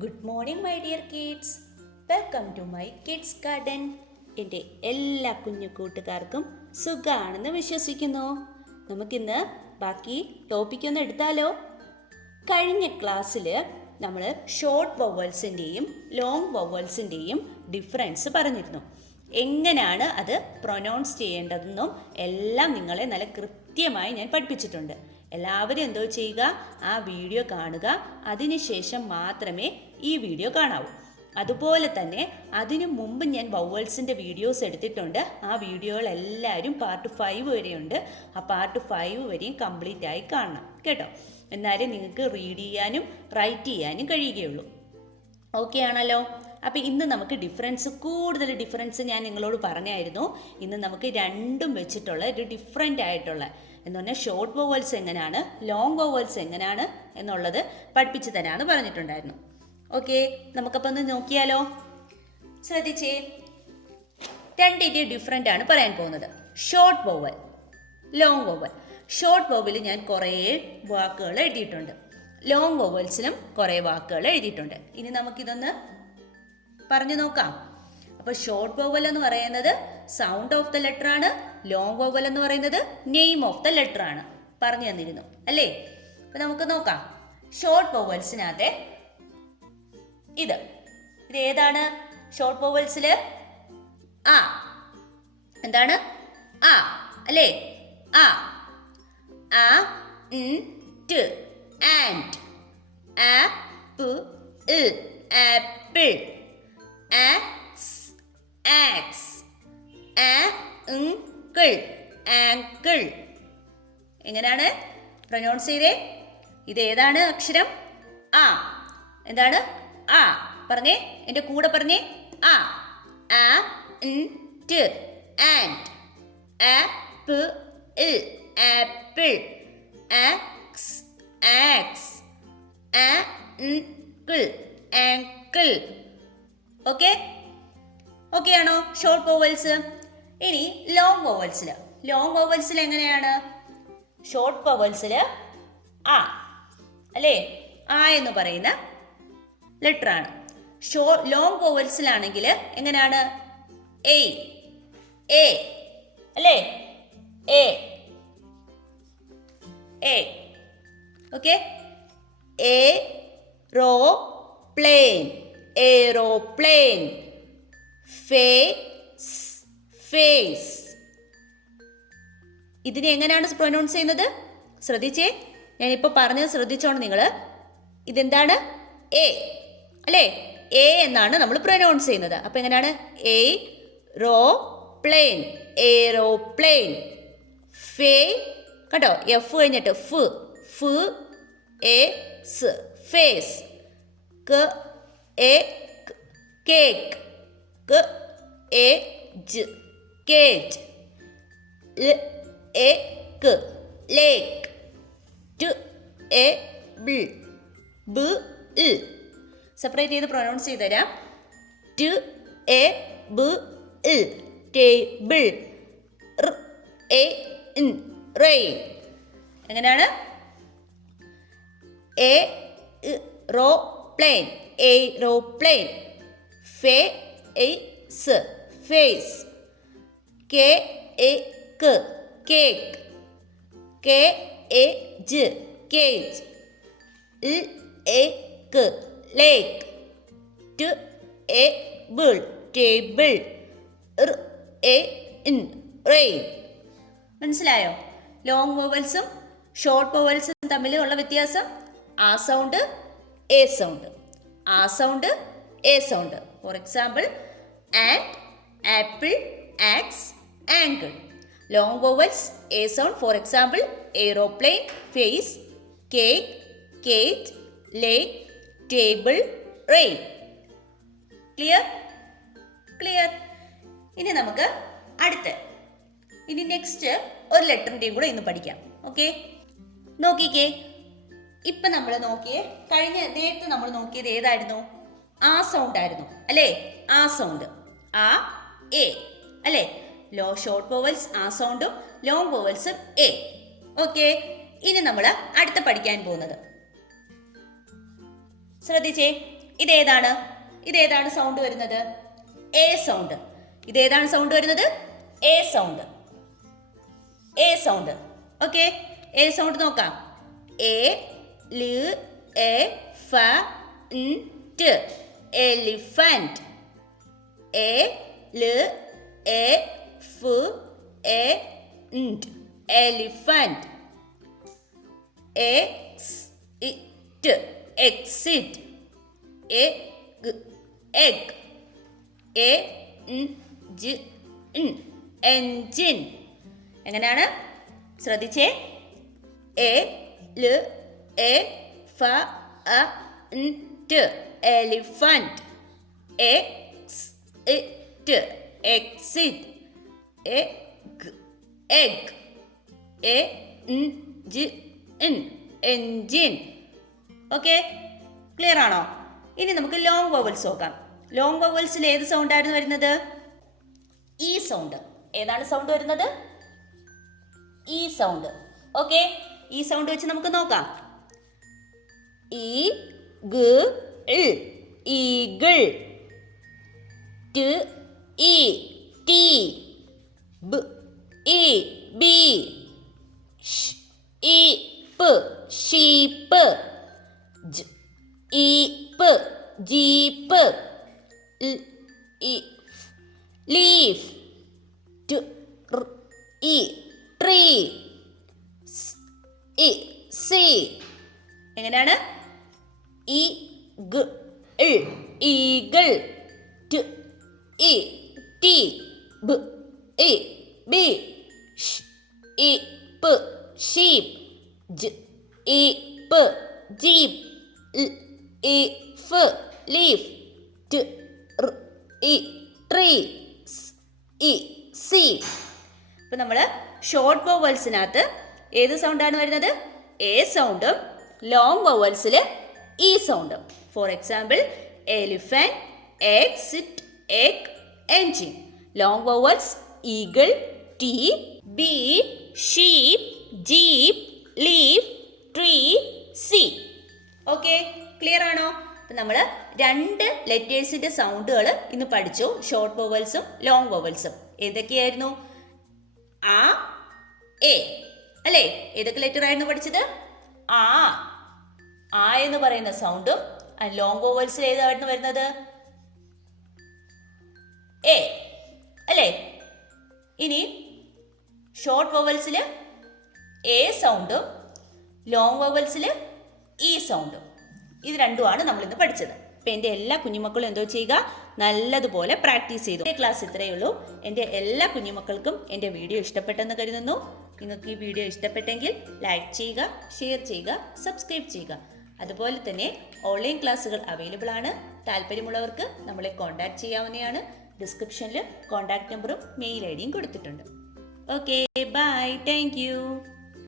Good morning my dear kids. Welcome to my kids garden. എൻ്റെ എല്ലാ കുഞ്ഞു കൂട്ടുകാർക്കും സുഖമാണെന്ന് വിശ്വസിക്കുന്നു. നമുക്കിന്ന് ബാക്കി ടോപ്പിക്കൊന്ന് എടുത്താലോ? കഴിഞ്ഞ ക്ലാസ്സിൽ നമ്മൾ ഷോർട്ട് വവൽസിൻ്റെയും ലോങ് വവൽസിൻ്റെയും ഡിഫറൻസ് പറഞ്ഞിരുന്നു. എങ്ങനെയാണ് അത് പ്രൊനൗൺസ് ചെയ്യേണ്ടതെന്നും എല്ലാം നിങ്ങളെ നല്ല കൃത്യമായി ഞാൻ പഠിപ്പിച്ചിട്ടുണ്ട്. എല്ലാവരും എന്തോ ചെയ്യുക, ആ വീഡിയോ കാണുക, അതിനുശേഷം മാത്രമേ ഈ വീഡിയോ കാണാവൂ. അതുപോലെ തന്നെ അതിനു മുമ്പ് ഞാൻ വവൽസിൻ്റെ വീഡിയോസ് എടുത്തിട്ടുണ്ട്. ആ വീഡിയോകളെല്ലാവരും പാർട്ട് 5 വരെയുണ്ട്. ആ പാർട്ട് 5 വരെയും കംപ്ലീറ്റ് ആയി കാണണം കേട്ടോ. എന്നാലേ നിങ്ങൾക്ക് റീഡ് ചെയ്യാനും റൈറ്റ് ചെയ്യാനും കഴിയുകയുള്ളൂ. ഓക്കെ ആണല്ലോ? അപ്പോൾ ഇന്ന് നമുക്ക് കൂടുതൽ ഡിഫറൻസ് ഞാൻ നിങ്ങളോട് പറഞ്ഞായിരുന്നു. ഇന്ന് നമുക്ക് രണ്ടും വെച്ചിട്ടുള്ള ഒരു ഡിഫറെൻ്റ് ആയിട്ടുള്ള എന്ന് പറഞ്ഞാൽ ഷോർട്ട് വവൽസ് എങ്ങനെയാണ്, ലോങ് വവൽസ് എങ്ങനെയാണ് എന്നുള്ളത് പഠിപ്പിച്ച് തരാമെന്ന് പറഞ്ഞിട്ടുണ്ടായിരുന്നു. ഓക്കെ, നമുക്കപ്പോൾ ഒന്ന് നോക്കിയാലോ? ശ്രദ്ധിച്ചേ, രണ്ടിൻ്റെ ഡിഫറെൻ്റ് ആണ് പറയാൻ പോകുന്നത്. Short vowel, long vowel. Short vowel ഞാൻ കുറേ വാക്കുകൾ എഴുതിയിട്ടുണ്ട്, ലോങ് വവൽസിലും കുറേ വാക്കുകൾ എഴുതിയിട്ടുണ്ട്. ഇനി നമുക്കിതൊന്ന് പറഞ്ഞു നോക്കാം. അപ്പോൾ ഷോർട്ട് വവൽ എന്ന് പറയുന്നത് സൗണ്ട് ഓഫ് ദ ലെറ്റർ ആണ്. ലോങ് വവൽ എന്ന് പറയുന്നത് നെയിം ഓഫ് ദ ലെറ്റർ ആണ്. പറഞ്ഞു തന്നിരുന്നു അല്ലേ? അപ്പൊ നമുക്ക് നോക്കാം. ഷോർട്ട് വവൽസിനകത്തെ ഇത് ഏതാണ്? ഷോർട്ട് വവൽസില് ആ എന്താണ്? ആ അല്ലേ? ആ ആ ട് and apple apple axe ankle ankle. എങ്ങനെയാണ് പ്രൊനൗൺസ് ചെയ്തേ? ഇത് ഏതാണ് അക്ഷരം? ആ. എന്താണ്? ആ. പറഞ്ഞേ, എൻ്റെ കൂടെ പറഞ്ഞേ. ആ and apple apple axe axe ankle ankle. Okay, okay ആണോ ഷോർട്ട് വവൽസ്? ഇനി ലോങ് വവൽസിൽ എങ്ങനെയാണ്? ഷോർട്ട് വവൽസിൽ ആ അല്ലേ? ആ എന്ന് പറയുന്ന ലെറ്റർ ആണ്. ലോങ് വവൽസിലാണെങ്കിൽ എങ്ങനെയാണ്? എ എ അല്ലേ? A A. Okay, aeroplane aeroplane. Face. ഇതിനെ എങ്ങനെയാണ് പ്രൊനൗൺസ് ചെയ്യുന്നത്? ശ്രദ്ധിച്ചേ, ഞാനിപ്പോൾ പറഞ്ഞത് ശ്രദ്ധിച്ചോണം നിങ്ങൾ. ഇതെന്താണ്? എ അല്ലേ? എ എന്നാണ് നമ്മൾ പ്രൊനൗൺസ് ചെയ്യുന്നത്. അപ്പോൾ എങ്ങനെയാണ്? Aeroplane aeroplane. കേട്ടോ, എഫ് കഴിഞ്ഞിട്ട് S face. Cake cage. Lake. Separate ചെയ്ത് പ്രൊനൗൺസ് ചെയ്ത് തരാം. ടേബിൾ. റെയിൻ. എങ്ങനെയാണ്? Aeroplane aeroplane. Face. Cake cake. Cage cage. Lake. Table. Rain. മനസ്സിലായോ? ലോങ് വവൽസും ഷോർട്ട് വവൽസും തമ്മിലുള്ള വ്യത്യാസം? ആ സൗണ്ട് എ സൗണ്ട്, ആ sound A sound. For example, and apple axe ankle. Long vowels A sound. For example, aeroplane face cake cage lake table rain. Clear? Clear. ഇനി നമുക്ക് ഇനി നെക്സ്റ്റ് ഒരു ലെറ്ററിൻ്റെയും കൂടെ ഇന്ന് പഠിക്കാം. ഓക്കെ, നോക്കിക്കേ. ഇപ്പം നമ്മൾ നേരത്തെ നമ്മൾ നോക്കിയത് ഏതായിരുന്നു? ആ സൗണ്ട് ആയിരുന്നു അല്ലേ? ആ സൗണ്ട് ആ എ അല്ലേ? ഷോർട്ട് വവൽസ് ആ സൗണ്ടും ലോങ് വവൽസും എ. ഓക്കെ, ഇനി നമ്മൾ അടുത്ത പഠിക്കാൻ പോകുന്നത് ശ്രദ്ധിച്ചേ, ഇതേതാണ് ഇതേതാണ് സൗണ്ട് വരുന്നത്? E sound. ഇതേതാണ് സൗണ്ട് വരുന്നത്? E sound. A sound. Okay, e sound നോക്കാം. എ ല് എ ഫ ൻ ട് എലിഫന്റ്. എ ല് എ ഫ് എ ൻ elephant. Exit exit. Egg egg. Engine. എങ്ങനെയാണ്? ശ്രദ്ധിച്ചേ. എ ല് എ ഫ ൻ ട് elephant. Exit exit. Egg egg. Engine. Okay, clear ആണോ? ഇനി നമുക്ക് ലോങ് വവൽസ് നോക്കാം. ലോങ് വവൽസിൽ ഏത് സൗണ്ട് ആയിരുന്നു വരുന്നത്? ഈ സൗണ്ട്. ഏതാണ് സൗണ്ട് വരുന്നത്? ഈ സൗണ്ട്. ഓക്കെ, ഈ സൗണ്ട് വെച്ച് നമുക്ക് നോക്കാം. ഈ ഗ ഈഗിൾ. ട് ഇ ടി ബ് ഇ ബി. ഷ് ഇ പ് ഷീപ്പ്. ജ് ഇ പ് ജീപ്പ്. ലീഫ്. ട് ഇ ട്രീ. സി. എങ്ങനെയാണ്? ഈ ഗ ഈഗിൾ. ട് ഇ ടി ബ് ഇ ബി. ഷ് ഇ പ് ഷീപ്പ്. ജ് ഇ പ് ജീപ്പ്. ഇ ഫ് ലീഫ്. ട് ഇ ട്രീ. E C. ഇപ്പൊ നമ്മള് ഷോർട്ട് വവൽസിനകത്ത് ഏത് സൗണ്ടാണ് വരുന്നത്? എ സൗണ്ടും ലോങ് വവൽസിൽ ഇ സൗണ്ടും. For example, elephant, exit, egg, engine. Long vowels eagle, tea, bee, sheep, jeep, leaf, tree, sea. Okay, clear ആണോ? അപ്പം നമ്മൾ 2 ലെറ്റേഴ്സിന്റെ സൗണ്ടുകൾ ഇന്ന് പഠിച്ചു. ഷോർട്ട് വവൽസും ലോങ് വവൽസും. ഏതൊക്കെയായിരുന്നു? ആ, എ അല്ലേ? ഏതൊക്കെ ലെറ്റർ ആയിരുന്നു പഠിച്ചത്? ആ. ആ എന്ന് പറയുന്ന സൗണ്ടും ലോങ് വവൽസിൽ ഏതായിരുന്നു വരുന്നത്? എ അല്ലേ? ഇനി ഷോർട്ട് വവൽസിൽ എ സൗണ്ടും ലോങ് വവൽസിൽ ഇ സൗണ്ടും. ഇത് രണ്ടുമാണ് നമ്മൾ ഇന്ന് പഠിച്ചത്. അപ്പം എൻ്റെ എല്ലാ കുഞ്ഞുമക്കളും എന്തോ ചെയ്യുക? നല്ലതുപോലെ പ്രാക്ടീസ് ചെയ്തു. എൻ്റെ ക്ലാസ് ഇത്രയേ ഉള്ളൂ. എൻ്റെ എല്ലാ കുഞ്ഞുമക്കൾക്കും എൻ്റെ വീഡിയോ ഇഷ്ടപ്പെട്ടെന്ന് കരുതുന്നു. നിങ്ങൾക്ക് ഈ വീഡിയോ ഇഷ്ടപ്പെട്ടെങ്കിൽ ലൈക്ക് ചെയ്യുക, ഷെയർ ചെയ്യുക, സബ്സ്ക്രൈബ് ചെയ്യുക. അതുപോലെ തന്നെ ഓൺലൈൻ ക്ലാസ്സുകൾ അവൈലബിൾ ആണ്. താല്പര്യമുള്ളവർക്ക് നമ്മളെ കോൺടാക്ട് ചെയ്യാവുന്നതാണ്. ഡിസ്ക്രിപ്ഷനിൽ കോൺടാക്ട് നമ്പറും മെയിൽ ഐ ഡിയും കൊടുത്തിട്ടുണ്ട്. Okay, bye, thank U.